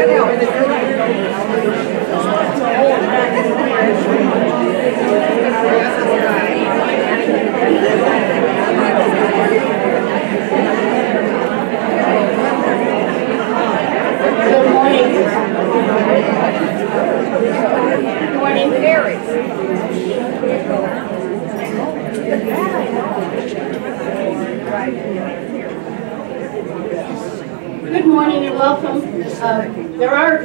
Good morning and welcome. There are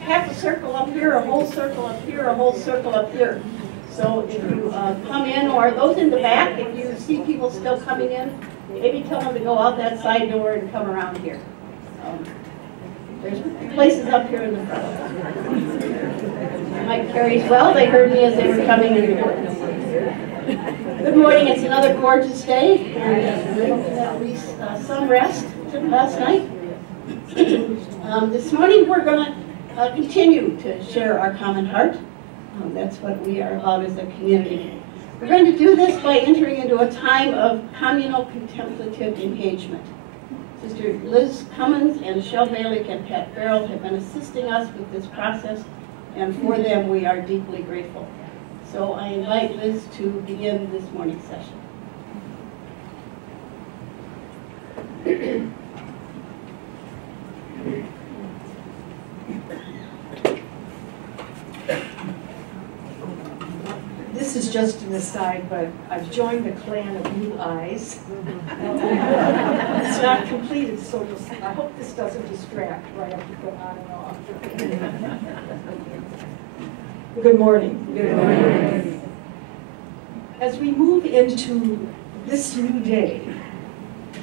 half a circle up here, a whole circle up here, a whole circle up here. So if you come in, or those in the back, if you see people still coming in, maybe tell them to go out that side door and come around here. There's places up here in the front. Mike carries well. They heard me as they were coming in the door. Good morning. It's another gorgeous day, and I hope you had at least some rest last night. This morning we're going to continue to share our common heart. That's what we are about as a community. We're going to do this by entering into a time of communal contemplative engagement. Sister Liz Cummins and Shel Balick and Pat Farrell have been assisting us with this process, and for them we are deeply grateful. So I invite Liz to begin this morning's session. This is just an aside, but I've joined the clan of Blue Eyes. It's not completed, so I hope this doesn't distract right after you go on and off. Good morning. Good morning. As we move into this new day,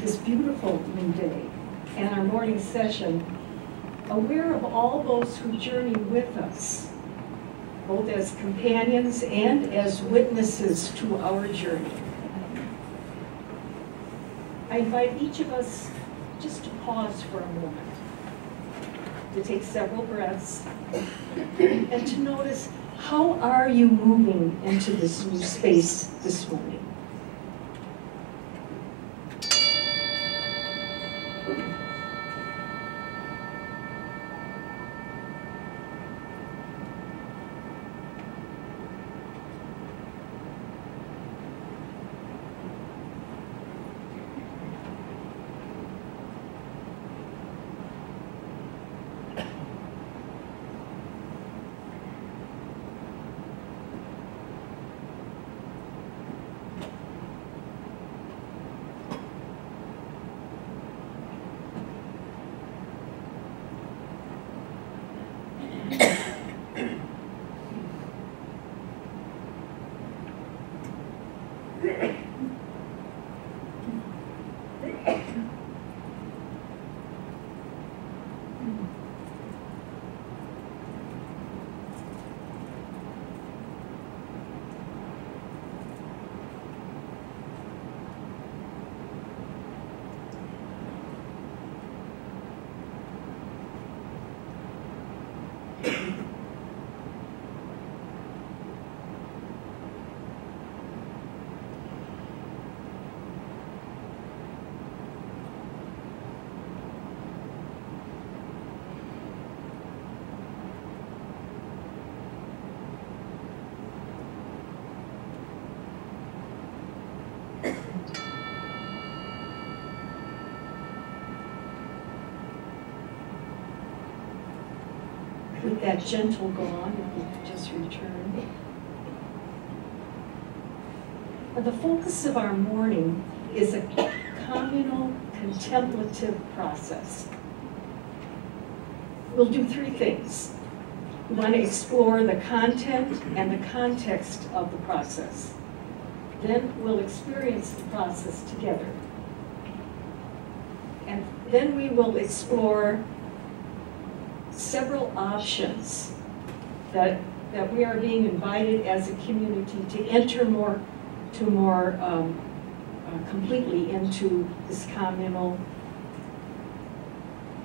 this beautiful new day, and our morning session, aware of all those who journey with us, both as companions and as witnesses to our journey. I invite each of us just to pause for a moment, to take several breaths, and to notice, how are you moving into this new space this morning? With that gentle gone, if you could just return. The focus of our morning is a communal contemplative process. We'll do three things. We want to explore the content and the context of the process. Then we'll experience the process together. And then we will explore several options that we are being invited as a community to enter more completely into this communal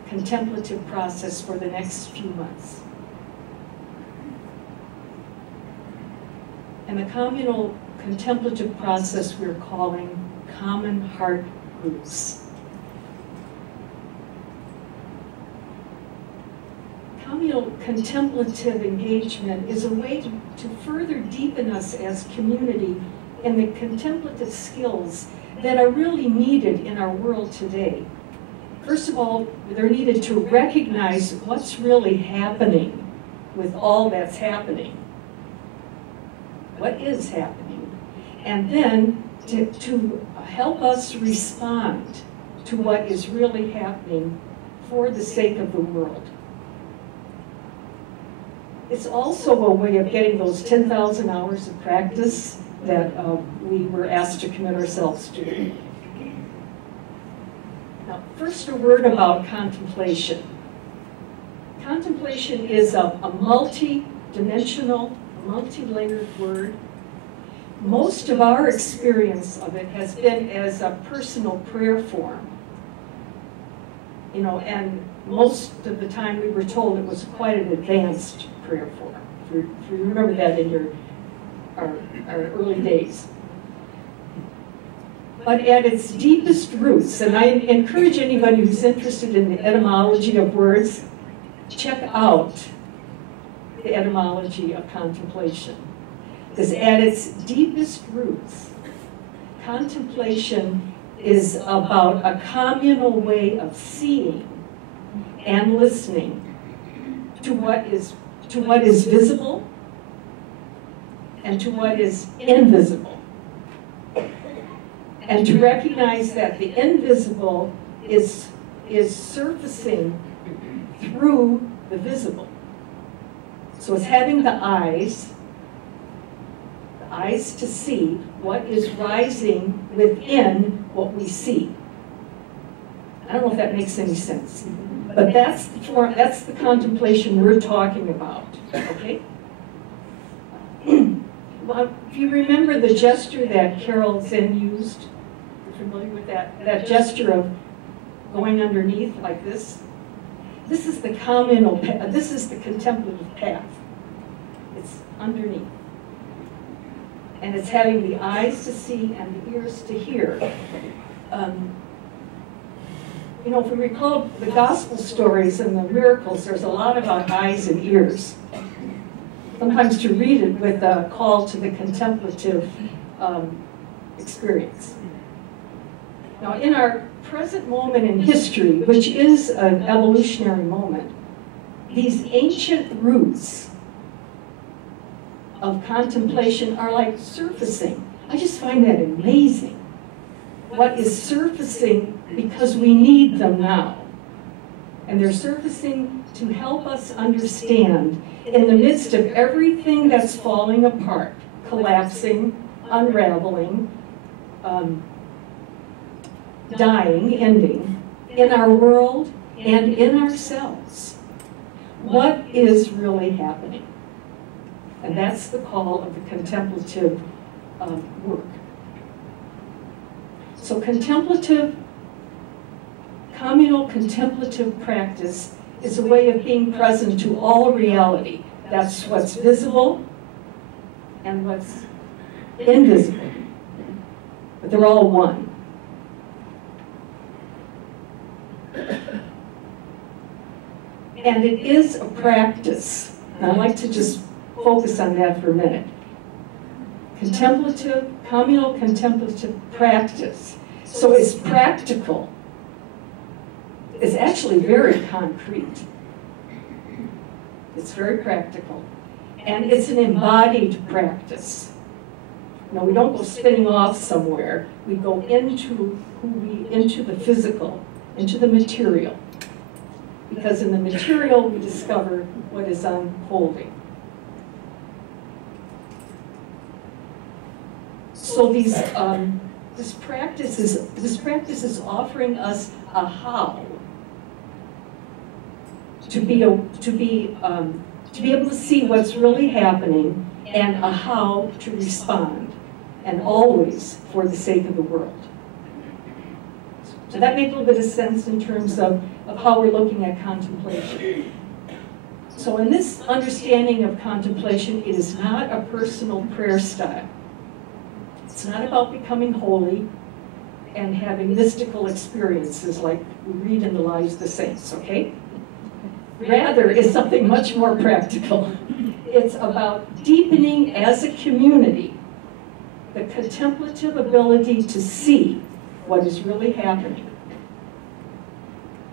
contemplative process for the next few months. And the communal contemplative process we're calling Common Heart Groups. communal contemplative engagement is a way to further deepen us as community in the contemplative skills that are really needed in our world today. First of all, they're needed to recognize what's really happening with all that's happening. What is happening? And then to help us respond to what is really happening for the sake of the world. It's also a way of getting those 10,000 hours of practice that we were asked to commit ourselves to. Now, first, a word about contemplation. Contemplation is a multi-dimensional, multi-layered word. Most of our experience of it has been as a personal prayer form. You know, and most of the time we were told it was quite an advanced prayer form. If you remember that in our early days. But at its deepest roots, and I encourage anybody who's interested in the etymology of words, check out the etymology of contemplation. Because at its deepest roots, contemplation is about a communal way of seeing and listening to what is visible and to what is invisible. And to recognize that the invisible is surfacing through the visible. So it's having the eyes to see what is rising within what we see. I don't know if that makes any sense, but that's the contemplation we're talking about, okay? Well, if you remember the gesture that Carol Zen used, you're familiar with that gesture of going underneath like this? This is the communal, this is the contemplative path. It's underneath. And it's having the eyes to see and the ears to hear. You know, if we recall the gospel stories and the miracles, there's a lot about eyes and ears. Sometimes to read it with a call to the contemplative experience. Now, in our present moment in history, which is an evolutionary moment, these ancient roots of contemplation are like surfacing. I just find that amazing. What is surfacing because we need them now. And they're surfacing to help us understand in the midst of everything that's falling apart, collapsing, unraveling, dying, ending, in our world and in ourselves. What is really happening? And that's the call of the contemplative work. So communal contemplative practice is a way of being present to all reality. That's what's visible and what's invisible. But they're all one. And it is a practice. And I'd like to just focus on that for a minute. Communal contemplative practice. So it's practical. It's actually very concrete. It's very practical. And it's an embodied practice. You know, we don't go spinning off somewhere. We go into the physical, into the material. Because in the material, we discover what is unfolding. So this practice is offering us a how to be able to see what's really happening and a how to respond, and always for the sake of the world. Does that make a little bit of sense in terms of how we're looking at contemplation? So in this understanding of contemplation, it is not a personal prayer style. It's not about becoming holy and having mystical experiences like we read in the lives of the saints, okay? Rather, is something much more practical. It's about deepening as a community the contemplative ability to see what is really happening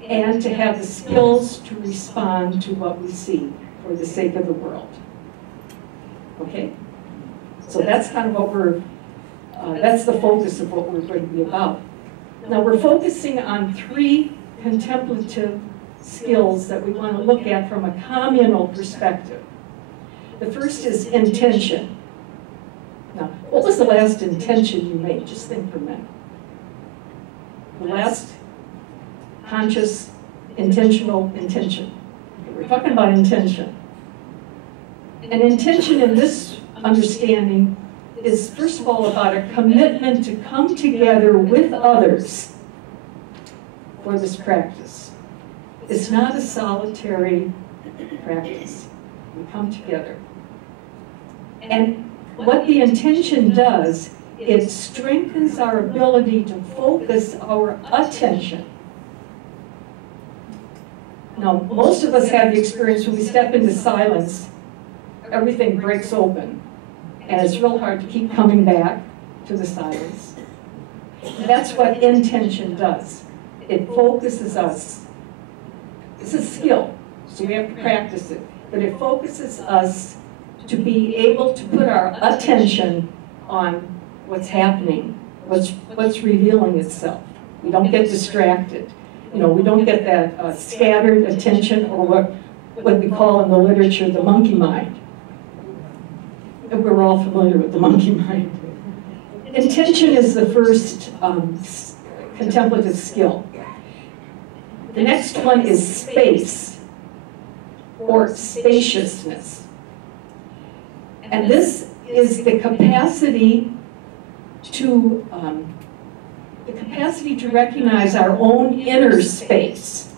and to have the skills to respond to what we see for the sake of the world. Okay? So that's kind of what that's the focus of what we're going to be about. Now we're focusing on 3 contemplative skills that we want to look at from a communal perspective. The first is intention. Now, what was the last intention you made? Just think for a minute. The last conscious, intentional intention. We're talking about intention. And intention in this understanding is, first of all, about a commitment to come together with others for this practice. It's not a solitary practice. We come together. And what the intention does, it strengthens our ability to focus our attention. Now, most of us have the experience when we step into silence, everything breaks open. And it's real hard to keep coming back to the silence. That's what intention does. It focuses us. It's a skill, so we have to practice it. But it focuses us to be able to put our attention on what's happening, what's revealing itself. We don't get distracted. You know, we don't get that scattered attention, or what we call in the literature the monkey mind. And we're all familiar with the monkey mind. Intention is the first contemplative skill. The next one is space, or spaciousness. And this is the capacity to recognize our own inner space.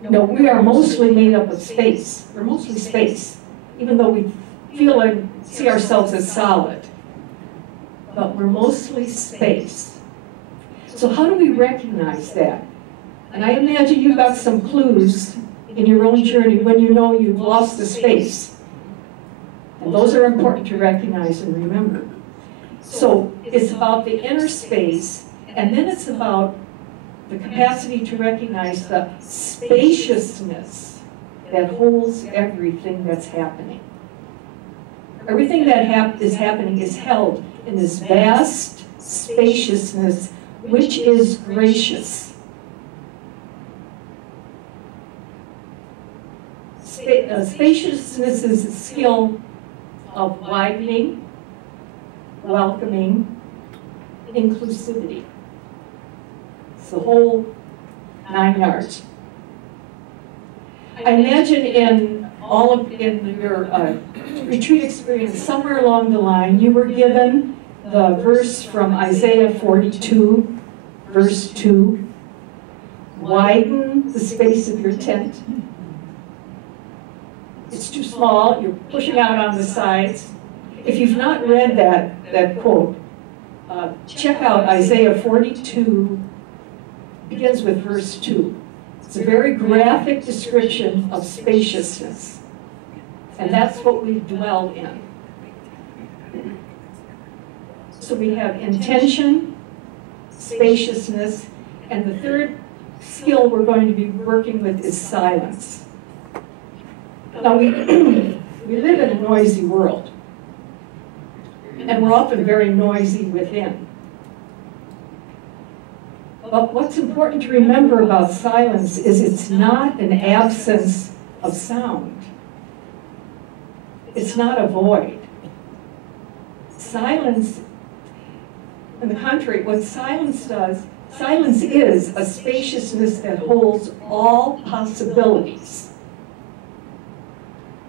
You know, we are mostly made up of space. We're mostly space, even though we feel and see ourselves as solid. But we're mostly space. So how do we recognize that? And I imagine you've got some clues in your own journey when you know you've lost the space. And those are important to recognize and remember. So it's about the inner space, and then it's about the capacity to recognize the spaciousness that holds everything that's happening. Everything that is happening is held in this vast spaciousness, which is gracious. Spaciousness is a skill of widening, welcoming, inclusivity. It's the whole 9 yards. I imagine in your retreat experience, somewhere along the line, you were given the verse from Isaiah 42, verse 2, widen the space of your tent. It's too small, you're pushing out on the sides. If you've not read that quote, check out Isaiah 42, begins with verse 2. It's a very graphic description of spaciousness. And that's what we dwell in. So we have intention, spaciousness, and the third skill we're going to be working with is silence. Now we live in a noisy world, and we're often very noisy within. But what's important to remember about silence is it's not an absence of sound. It's not a void. Silence, on the contrary, what silence does, silence is a spaciousness that holds all possibilities.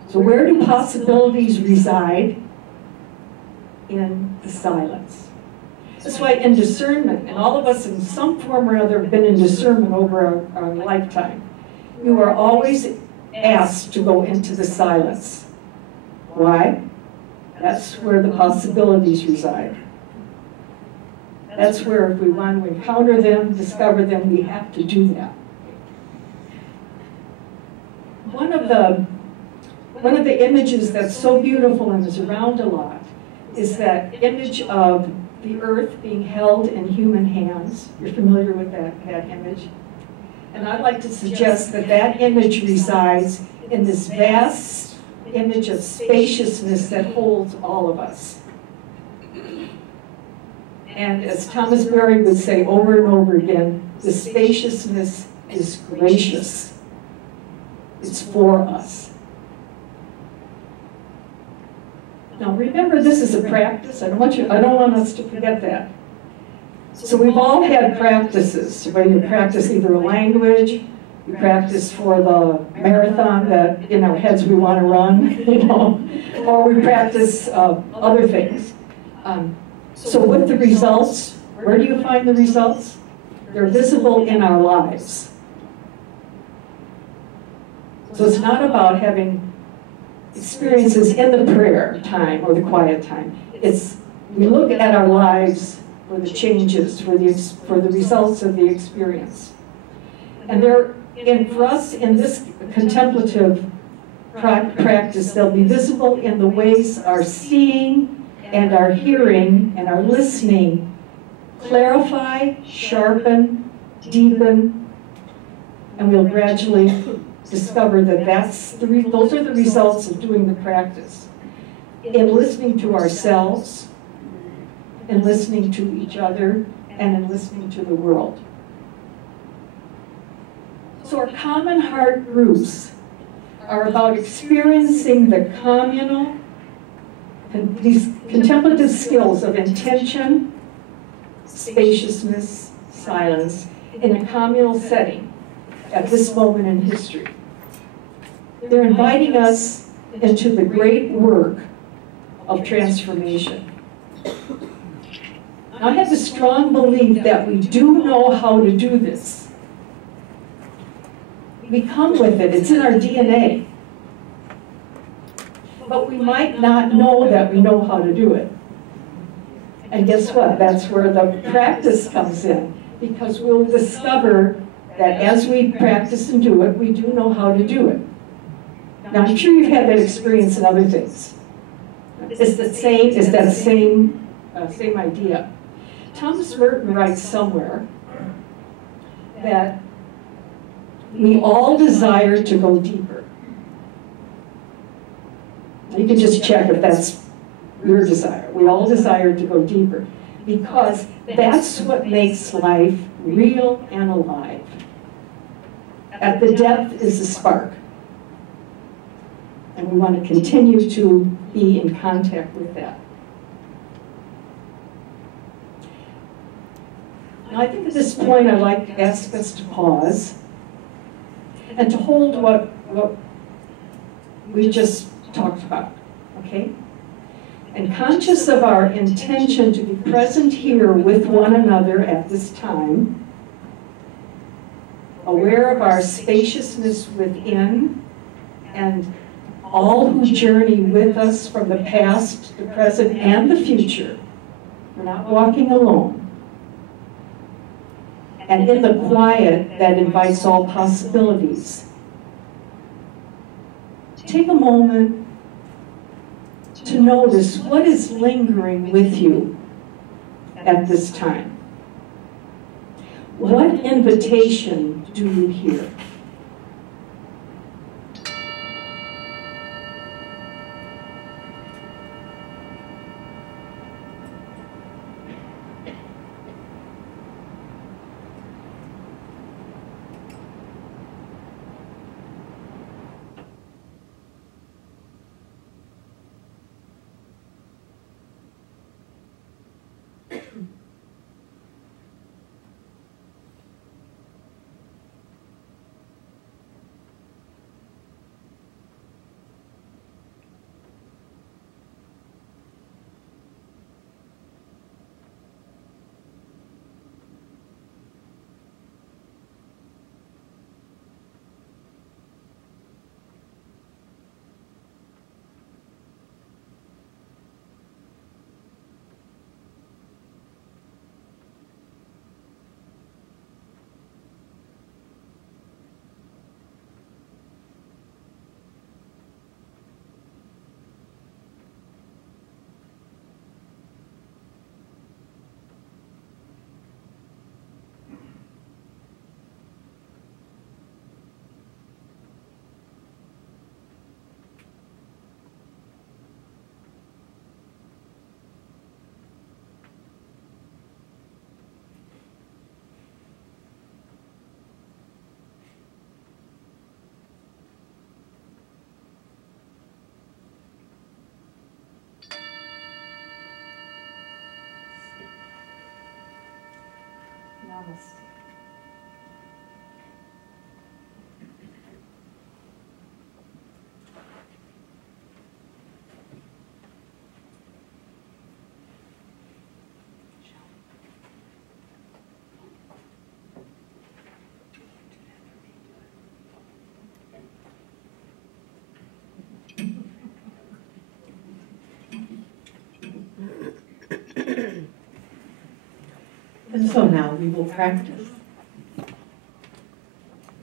So where do possibilities reside? In the silence. That's why in discernment, and all of us in some form or other have been in discernment over our lifetime, you are always asked to go into the silence. Why? That's where the possibilities reside. That's where if we want to encounter them, discover them, we have to do that. One of the images that's so beautiful and is around a lot is that image of the earth being held in human hands. You're familiar with that image? And I'd like to suggest that that image resides in this vast image of spaciousness that holds all of us. And as Thomas Berry would say over and over again, the spaciousness is gracious. It's for us. Now remember, this is a practice. I don't want us to forget that. So we've all had practices where you practice either a language, you practice for the marathon that in our heads we want to run, or we practice other things. So with the results, where do you find the results? They're visible in our lives. So it's not about having experiences in the prayer time or the quiet time. We look at our lives for the changes, for the results of the experience. And for us in this contemplative practice, they'll be visible in the ways our seeing and our hearing and our listening clarify, sharpen, deepen, and we'll gradually discover that those are the results of doing the practice. In listening to ourselves, in listening to each other, and in listening to the world. So our common heart groups are about experiencing the communal, these contemplative skills of intention, spaciousness, silence, in a communal setting at this moment in history. They're inviting us into the great work of transformation. I have a strong belief that we do know how to do this. We come with it, it's in our DNA. But we might not know that we know how to do it. And guess what? That's where the practice comes in, because we'll discover that as we practice and do it, we do know how to do it. Now, I'm sure you've had that experience in other things. It's that same idea. Thomas Merton writes somewhere that we all desire to go deeper. You can just check if that's your desire. We all desire to go deeper because that's what makes life real and alive. At the depth is the spark. And we want to continue to be in contact with that. Now, I think at this point I'd like to ask us to pause and to hold what we just talked about, okay? And conscious of our intention to be present here with one another at this time, aware of our spaciousness within, and all who journey with us from the past, the present, and the future. We're not walking alone. And in the quiet that invites all possibilities, take a moment to notice what is lingering with you at this time. What invitation do you hear? Namaste. And so now we will practice.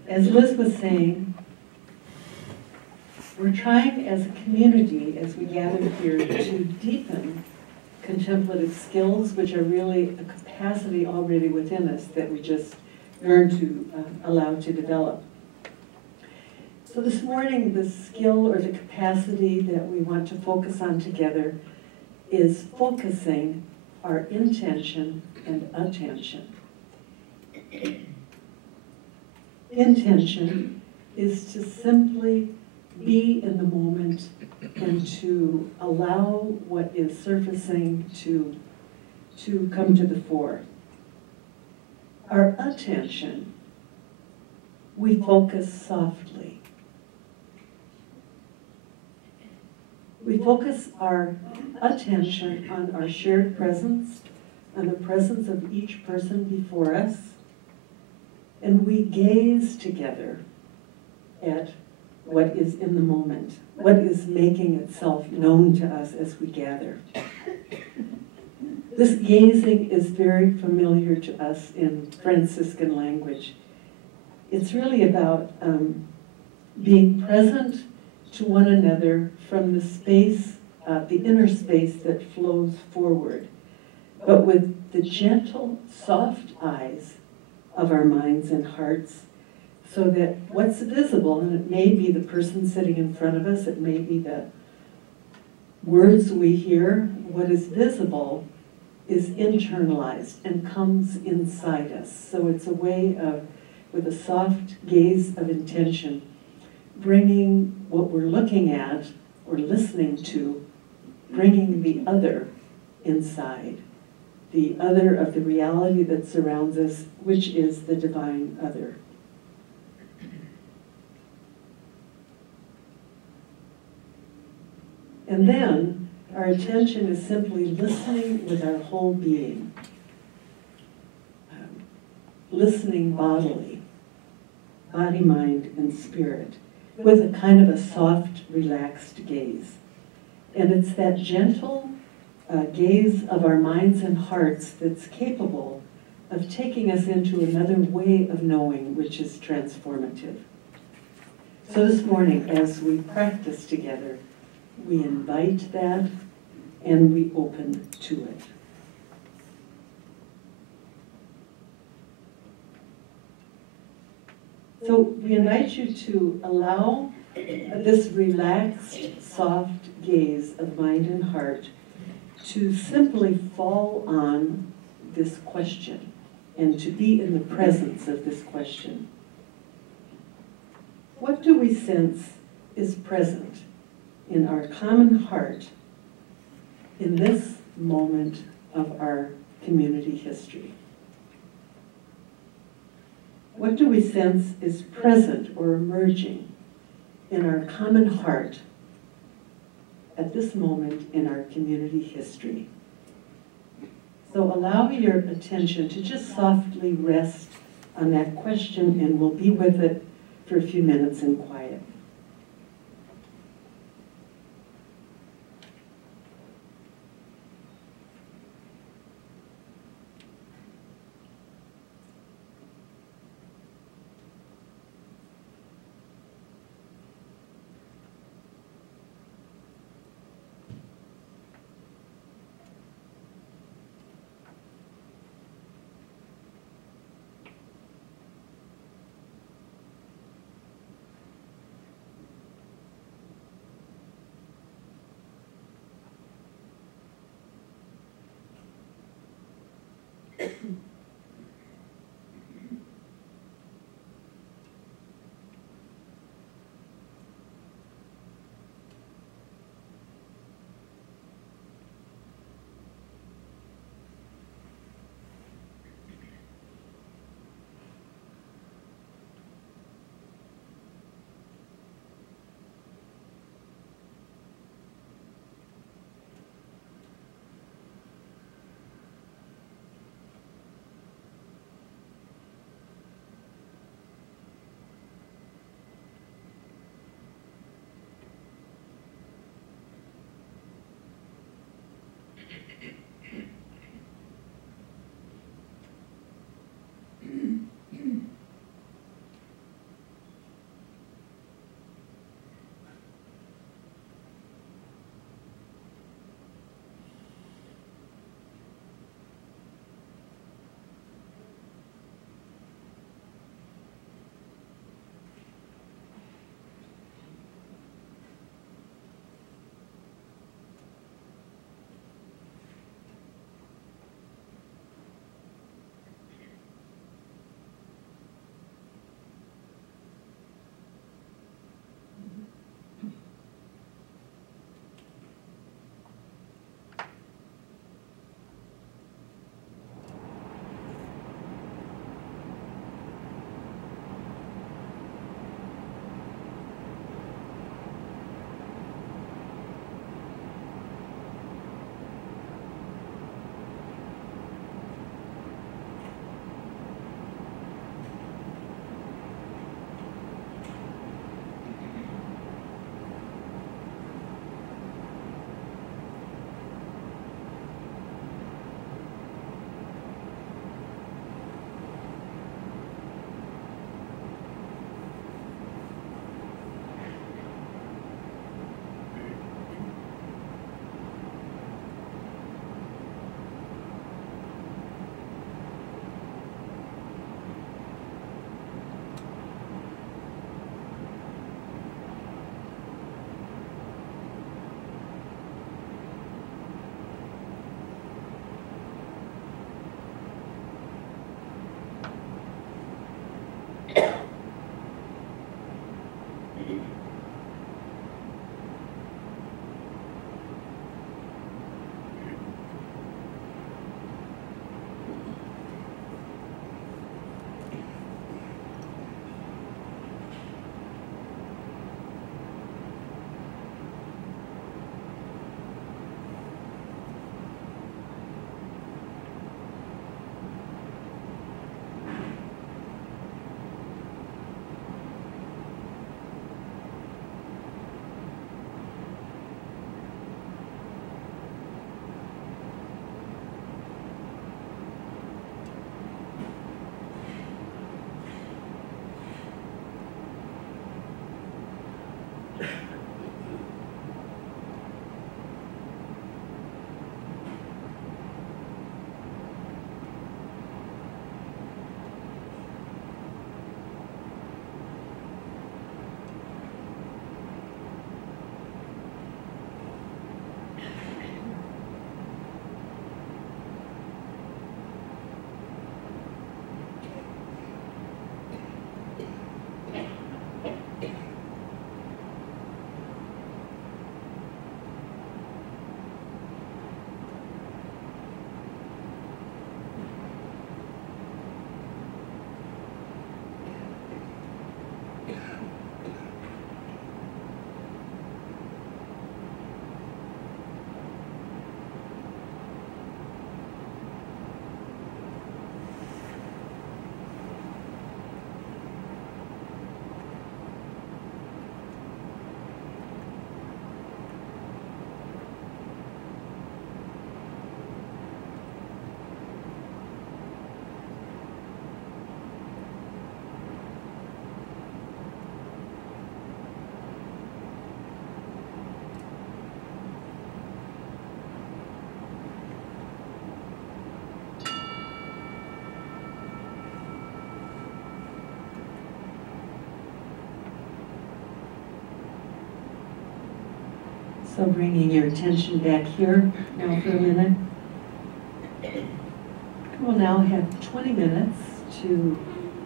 As Liz was saying, we're trying as a community, as we gather here, to deepen contemplative skills, which are really a capacity already within us that we just learn to allow to develop. So this morning, the skill or the capacity that we want to focus on together is focusing our intention and attention. Intention is to simply be in the moment and to allow what is surfacing to come to the fore. Our attention, we focus softly. We focus our attention on our shared presence, on the presence of each person before us, and we gaze together at what is in the moment, what is making itself known to us as we gather. This gazing is very familiar to us in Franciscan language. It's really about being present to one another from the space, the inner space that flows forward, but with the gentle, soft eyes of our minds and hearts, so that what's visible, and it may be the person sitting in front of us, it may be the words we hear, what is visible is internalized and comes inside us. So it's a way of, with a soft gaze of intention, bringing what we're looking at or listening to, bringing the other inside, the other of the reality that surrounds us, which is the divine other. And then our attention is simply listening with our whole being, listening bodily, body, mind, and spirit, with a kind of a soft, relaxed gaze. And it's that gentle gaze of our minds and hearts that's capable of taking us into another way of knowing, which is transformative. So this morning, as we practice together, we invite that and we open to it. So we invite you to allow this relaxed, soft gaze of mind and heart to simply fall on this question and to be in the presence of this question. What do we sense is present in our common heart in this moment of our community history? What do we sense is present or emerging in our common heart at this moment in our community history? So allow your attention to just softly rest on that question, and we'll be with it for a few minutes in quiet. So bringing your attention back here now for a minute. We'll now have 20 minutes to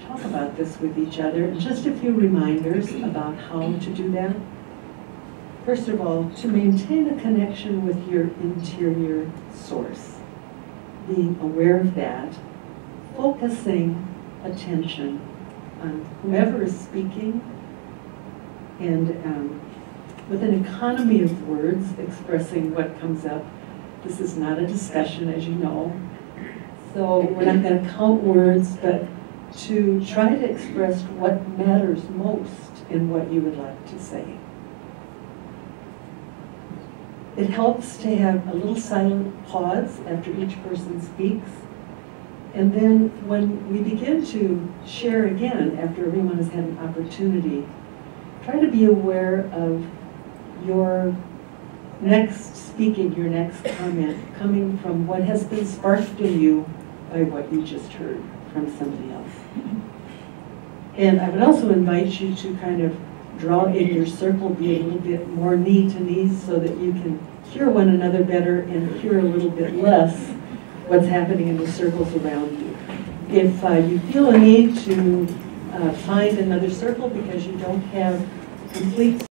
talk about this with each other. Just a few reminders about how to do that. First of all, to maintain a connection with your interior source. Being aware of that, focusing attention on whomever is speaking, and with an economy of words expressing what comes up. This is not a discussion, as you know, so we're not going to count words, but to try to express what matters most in what you would like to say. It helps to have a little silent pause after each person speaks. And then when we begin to share again, after everyone has had an opportunity, try to be aware of your next speaking, your next comment, coming from what has been sparked in you by what you just heard from somebody else. And I would also invite you to kind of draw in your circle, be a little bit more knee to knee so that you can hear one another better and hear a little bit less what's happening in the circles around you. If you feel a need to find another circle because you don't have complete